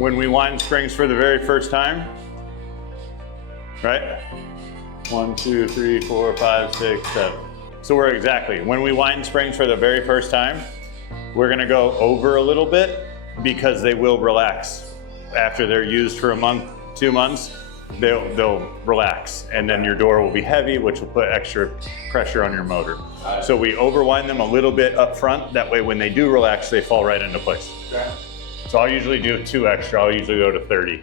when we wind springs for the very first time, right? 1, 2, 3, 4, 5, 6, 7. So when we wind springs for the very first time, we're gonna go over a little bit because they will relax. After they're used for a month, 2 months, they'll relax, and then your door will be heavy, which will put extra pressure on your motor. So we overwind them a little bit up front, that way when they do relax, they fall right into place. So I'll usually do 2 extra, I'll usually go to 30.